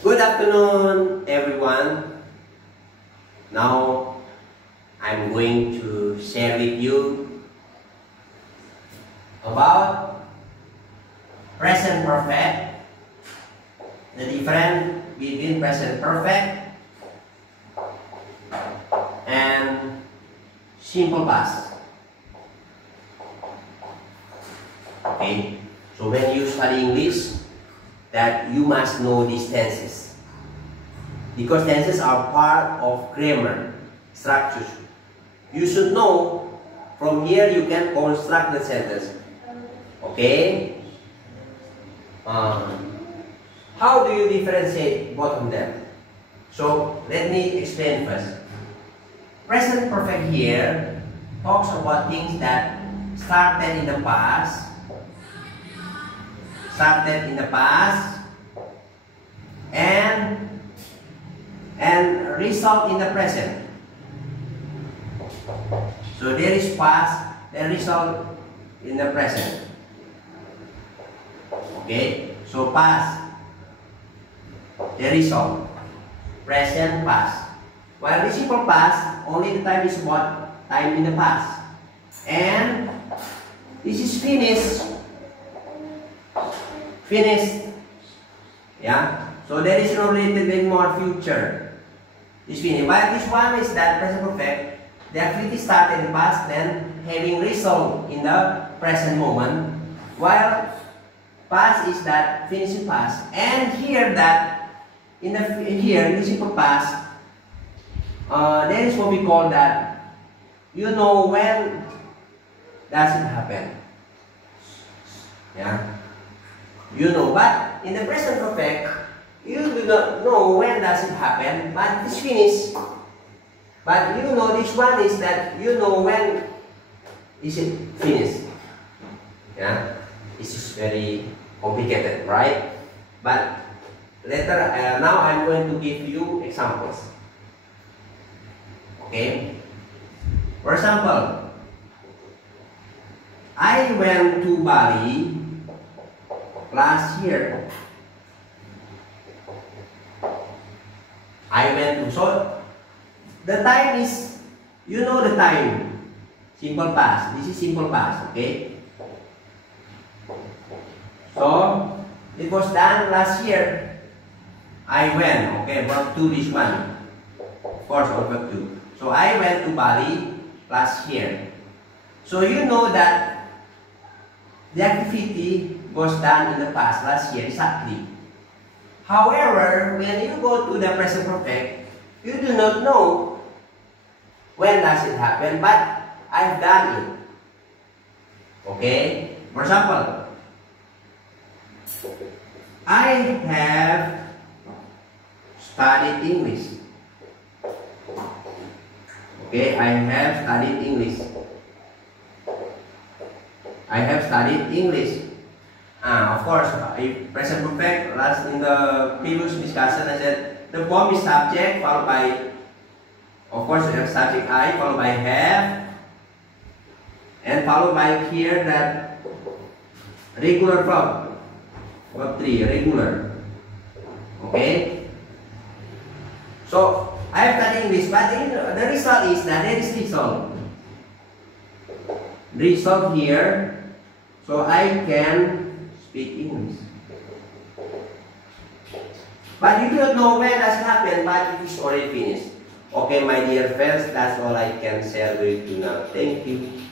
Good afternoon, everyone. Now, I'm going to share with you about present perfect, the difference between present perfect and simple past. Okay, so when you study English, that you must know these tenses, because tenses are part of grammar structures. You should know. From here you can construct the sentence. Okay, how do you differentiate both of them? So let me explain first. Present perfect here talks about things that started in the past and result in the present. So there is past and result in the present. Okay, so past, the result, present, past. While the simple past, only the time is what? Time in the past. And this is finished. Yeah, so there is no related anymore future. It's finished. But this one is that present perfect. The activity started in the past, then having result in the present moment. While past is that finishing past. And here that in the simple past, there is what we call that. You know when does it happen? Yeah. You know, but in the present perfect, you do not know when does it happen, but it's finished. But you know this one is that you know when is it finished. Yeah, this is very complicated, right? But later, now I'm going to give you examples. Okay. For example, I went to Bali last year. I went to, so the time is, you know the time, simple past. This is simple past, okay? So it was done last year. I went, okay, verb 2 this one. Of course, verb 2. So I went to Bali last year. So you know that the activity was done in the past, last year, exactly. However, when you go to the present perfect, you do not know when does it happen, but I've done it. Okay? For example, I have studied English. Okay, I have studied English. I have studied English. Of course, if present perfect, last in the previous discussion I said the form is subject followed by, of course, subject I followed by have, and followed by here that regular verb, verb 3, regular. Okay. So I have studied English, but the result is that there is result. Result here. So I can speak English. But you do not know when that happened, but it is already finished. Okay, my dear friends, that's all I can share with you now. Thank you.